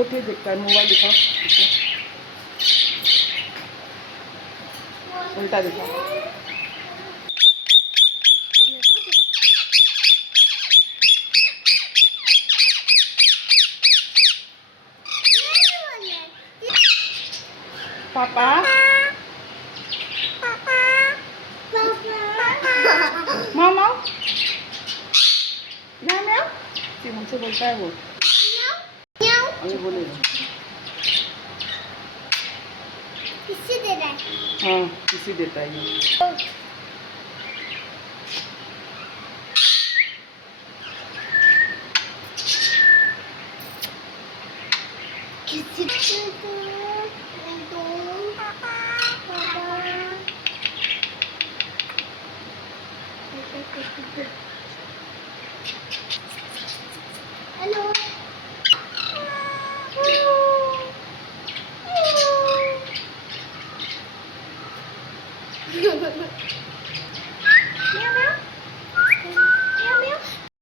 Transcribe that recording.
गोटी दिखता है, मोबाइल दिखाओ, उल्टा दिखाओ। पापा मामा म्याऊ, मुझसे बोलता है वो, अभी बोलेगा। किसी दे रहा है? हाँ, किसी देता है ये। किसी हेलो